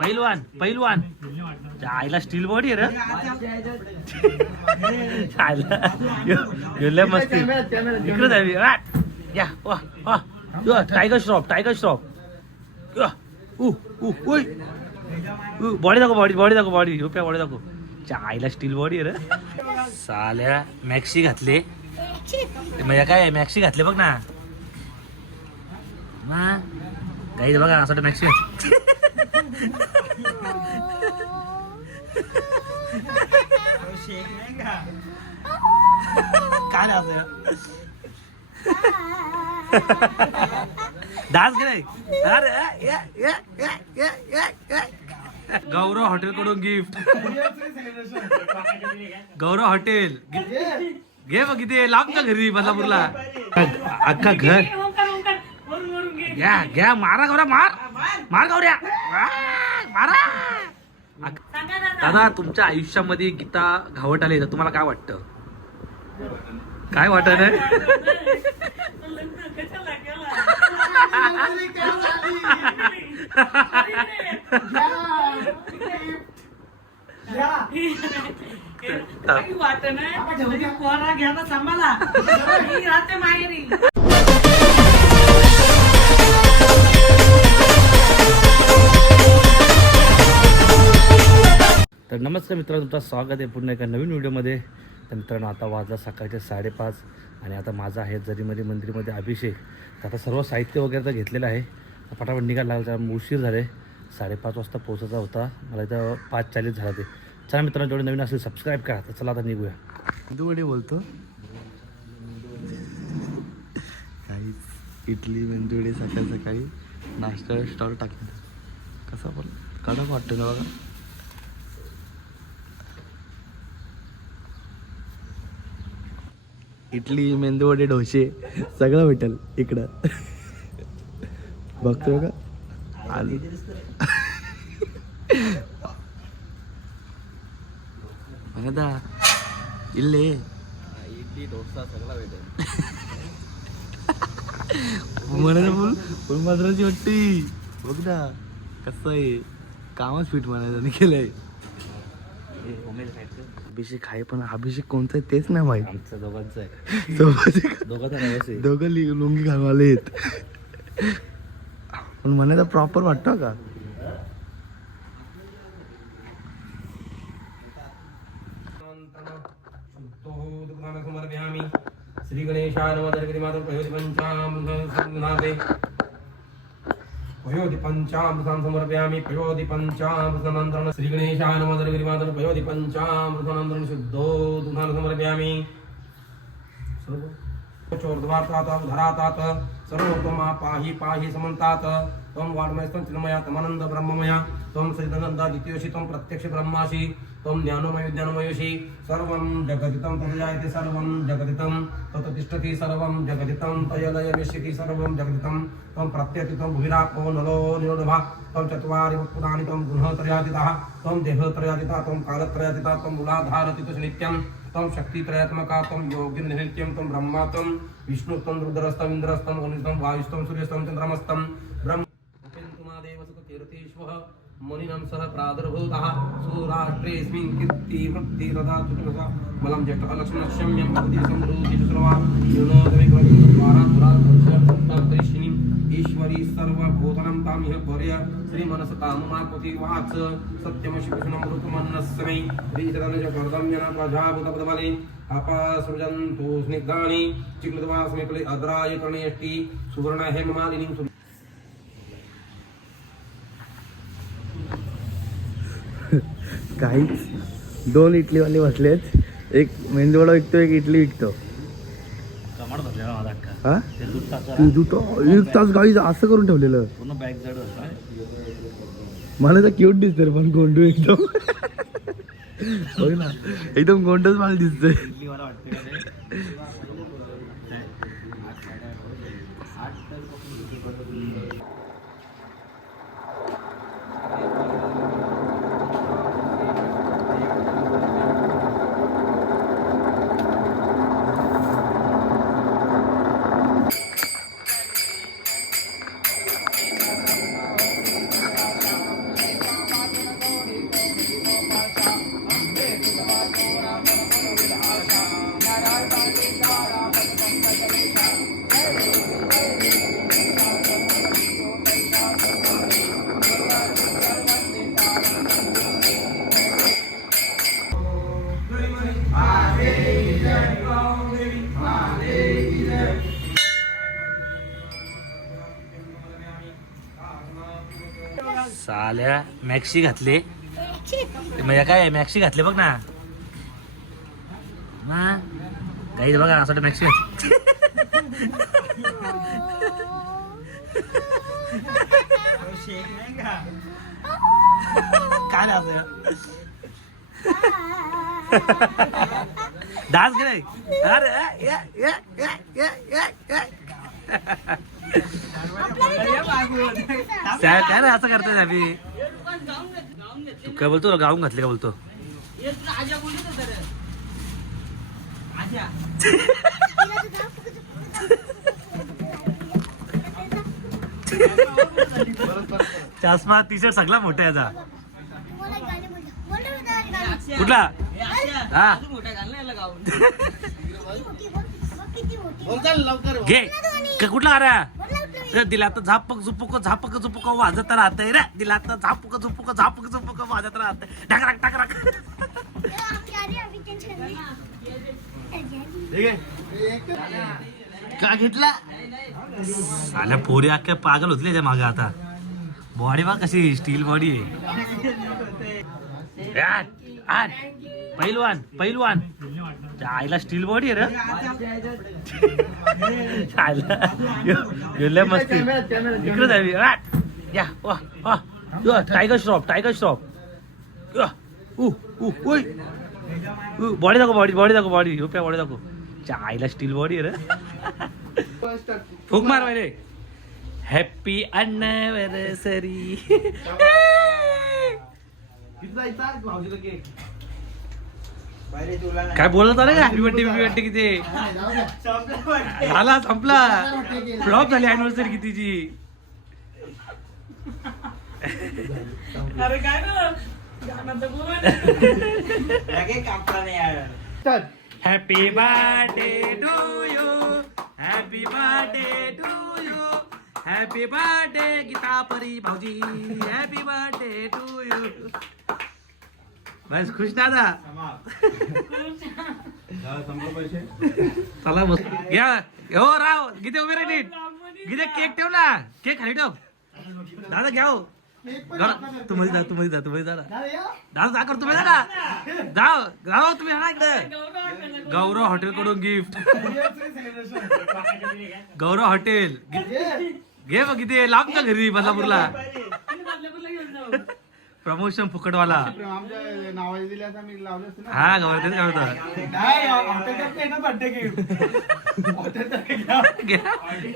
पहिलवान पहिलवान आईला steel body रे आईला मस्ती इकडे जावी या tiger Shroff tiger Shroff body दाखव बॉडी दाखव बॉडी रुपया बॉडी दाखव आईला स्टील बॉडी रे साल्या मॅक्सी घातले म्हणजे काय मॅक्सी घातले बघ ना काही बघा असं मॅक्सी काय डान्स केलाय गौरव हॉटेल कडून गिफ्ट गौरव हॉटेल घे बघ इथे लांब का घरी बदलापूरला अख्खा घर घ्या घ्या मारा गौऱ्या मार मार गौऱ्या मारा दादा तुमच्या आयुष्यामध्ये गीता घावट आले तर तुम्हाला काय वाटतं काय वाटत आहे तर नमस्कार मित्रांनो तुमचं स्वागत आहे पुन्हा एका नवीन व्हिडिओमध्ये. तर मित्रांनो आता वाजला सकाळचे 5:30 आणि आता माझा आहे जरीमध्ये मंदिरमध्ये अभिषेक. तर आता सर्व साहित्य वगैरे तर घेतलेलं आहे. फटाफट निघायला लागला उशीर झाले 5:30 वाजता पोहोचायचा होता मला इथं 5:40 झाला ते. चला मित्रांनो जेवढे नवीन असेल सबस्क्राईब करा. तर चला आता निघूया. मेंदूवडे बोलतो काही इडली मेंदूवडे सकाळी सकाळी नाश्ता स्टॉल टाकून कसा पण कडक वाटतं ना बघा. इडली मेंदूवडे डोसे सगळं भेटेल इकडं बघतो का आली बघा इल्ले इडली डोसा सगळा भेटेल म्हणायचं बोल पण मद्राची वाटती बघ ना कसं आहे कामच पीठ म्हणायचं केलंय. अभिषेक आहे पण अभिषेक कोणता आहे तेच नाही माहित. आमचं दोघांचं आहे दोघं लुंगी घालवाले आहेत पण म्हणायचं प्रॉपर वाटतं का. श्री गणेशाय नमः दर्गतिमातं पयोधि पंचामृतं समर्पयामि पयोधि पंचामृतमन्त्रं श्री गणेशाय नमः दर्गतिमातं पयोधि पंचामृतमन्त्रं शुद्धो दुधानं समर्पयामि चोर्ध्वातात उधरातात सर्वोत्तमा पाहि पाहि समन्तात त्वं वाङ्मयस्त्वं चिन्मया तमानन्द ब्रह्ममया त्वं श्रीदनन्दा द्वितीयोषि त्वं प्रत्यक्ष ब्रह्मासि त्वं ज्ञानमय ज्ञानमयोषि सर्वं जगदितं तदजायते सर्वं जगदितं तत्तिष्ठति सर्वं जगदितं तयलयमिष्यति सर्वं जगदितं त्वं प्रत्यतितं भूमिरापो नलो निरोधभा त्वं चत्वारि वक्पुराणि त्वं गुणत्रयातीतः त्वं देहत्रयातीतः त्वं कालत्रयातीतः त्वं मूलाधारतीतः नित्यं त्वं शक्तित्रयात्मका त्वं योगिनित्यं त्वं ब्रह्मा त्वं विष्णु त्वं रुद्रस्तं इन्द्रस्तं वरुणस्तं वायुस्तं सूर्यस्तं चन्द्रमस्तं ब्रह्म उपेन्द्रमादेव सुखकीर्तिश्वः मुनिनं सह प्रादुर्भूतः सुराष्ट्रेऽस्मिन् कीर्तिवृत्तिरदातुकः मलं ज्येष्ठः लक्ष्मणक्षम्यं भवति समृद्धि सर्वा यूनोदविक्रमद्वाराधुराधर्षणिं ईश्वरी सर्वभूतनं तामिह पर्य श्रीमनसकाममाकृति वाच सत्यमशिविष्णं ऋतुमन्नस्मै श्रीचरणजगर्दम्यन प्रजाभूतपदबले अपसृजन्तु स्निग्धानि चिक्लद्वास्मिकुले अद्राय कर्णेष्टि सुवर्ण हेममालिनीं काहीच 2 इडलीवाले बसलेत. एक मेंदूवडा विकतो एक इडली विकतो. हा एक तास गाडी असं करून ठेवलेलं मला तर क्यूट दिसतंय पण गोंडू एकदम बघ ना एकदम गोंडच मला दिसतंय. साल्या मॅक्सी घातले म्हणजे काय मॅक्सी घातले बघ ना काही बघा असं मॅक्सी काय डान्स करे अरे काय रे असं करताय आम्ही तू काय बोलतो गाऊन घातले का बोलतो चष्मा टी शर्ट सगळा मोठा याचा कुठला हा घे कुठला अरे दिला तर झापक झुपक वाजत राहतंय रे दिला तर झापक झुपक वाजत राहतंय ढकराक ढकराक का घेतला साल्या पोरी अख्ख्या पागल होतले त्या मागे आता बॉडी बघ कशी स्टील बॉडी आहे पहिलवान आईला स्टील बॉडी आहे रे मस्ती इकडे जावी या टायगर श्रॉफ बॉडी दाखव बॉडी दाखव आईला स्टील बॉडी आहे रे फुक मार मारे हॅपी अॅनिव्हर्सरी काय बोलत आलं का हॅपी बर्थडे किती झाला संपला फ्लॉप झाली अॅनिव्हर्सरी कितीची अरे काय happy birthday to you happy birthday to you happy birthday Geeta परी भाऊजी हॅपी बर्थडे टू यू बस खुश दादा चला बस या हो राव गीते उभे रे नीट गीते केक ठेव ना केक खाली ठेव दादा घ्या हो तुम्ही जा दादा जा कर तुम्ही जाओ तुम्ही हा इकडे गौरव हॉटेल कडून गिफ्ट गौरव हॉटेल घे बघ इथे लांब का घरी बदलापूरला प्रमोशन फुकटवाला हा गौरव तेच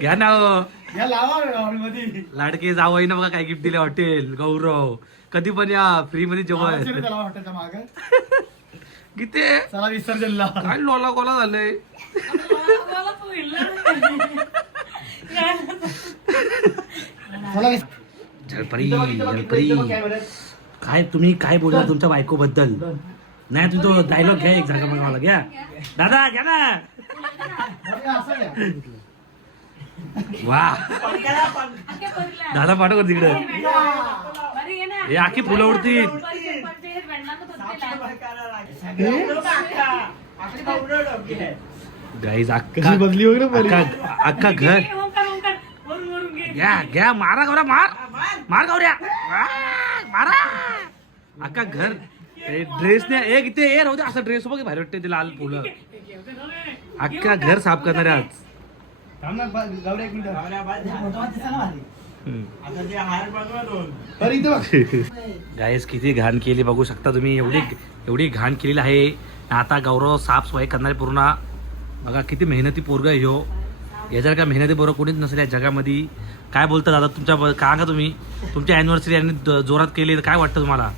घ्या ना हो लाडके जावई ना बघा काय गिफ्ट दिले हॉटेल गौरव कधी पण या फ्री मध्ये जेवण किती विसर्जनला काय लोला गोला झालंय झळपरी काय तुम्ही काय बोलला तुमच्या बायको बद्दल नाही तुम्ही तो डायलॉग घ्या एक जागा मला घ्या दादा घ्या ना वा दादा पाठव कर तिकडे हे आखी फुलं उडतील गाईज अख्खा बदली वगैरे अख्खा घर घ्या मारा गौऱ्या मार गौऱ्या मारा अख्खा घर ड्रेस ने एक इथे ए राहू दे असं ड्रेस बघ भारी वाटते ते लाल फुलं अख्खा घर साफ करणारे आज गाईस किती घाण केली बघू शकता तुम्ही एवढी घाण केलेली आहे आता गौरव साफसफाई करणारे पूर्ण बघा किती मेहनती पोरग आहे ह्यो याच्या काय मेहनती बरोबर कोणीच नसेल या जगामध्ये काय बोलता दादा तुमच्या काय का तुम्ही तुमच्या अॅनिव्हर्सरी यांनी जोरात केली तर काय वाटतं तुम्हाला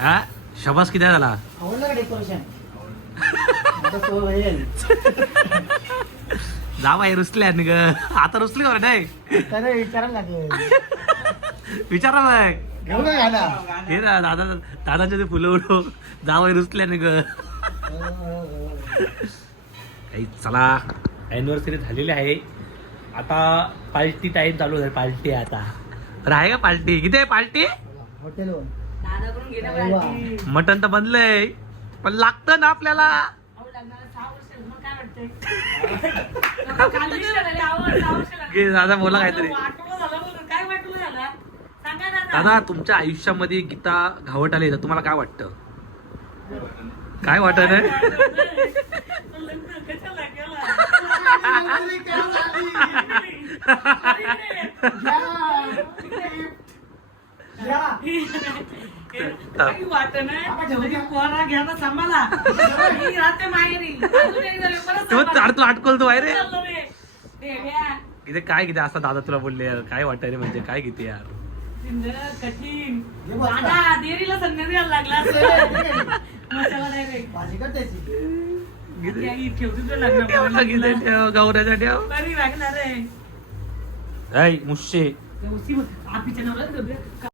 हा शबास किती झाला जावा हे रुसले आता रुसली का नाही विचारा घेऊ का गाणं हे ना दादाचे ते फुलं उडव जावं रुचल्याने ग काही चला अॅनिव्हर्सरी झालेली आहे आता पार्टी टाइम चालू आहे पार्टी आता तर आहे का पार्टी किती आहे पार्टी हॉटेलवर दादाकडून घे ना पार्टी. मटन तर बनलंय पण लागतं ना आपल्याला अहो, लग्नाला 6 वर्ष मग काय वाटतंय काल विचारले, अहो, 6 वर्ष लागले. घे दादा बोला काहीतरी वाटोळं झालं बोलून. काय वाटोळं झालं? सांगा ना दादा तुमच्या आयुष्यामध्ये गीता घावटाला येतं तुम्हाला काय वाटतं काय वाटत आहे लग्न कशाला केलं? काही वाटत नाही पोरा घ्या ना सांभाळा मी राहते माहेरी अजून एक जण परत तो सांभाळा. तू अटकलतो बाहेर चाललो रे. ते घ्या. इथे काय किती असं दादा तुला बोलले यार काय वाटत रे म्हणजे काय किती यार कठीण दादा देरीला संन्यास घ्यायला लागला मसाला direct. भाजी कर त्याची आधी आई ठेवते तुला लग्न गौऱ्याच्या ठेव बरी लागणार आहे मुश्शे उसी आपीच्या नवऱ्यात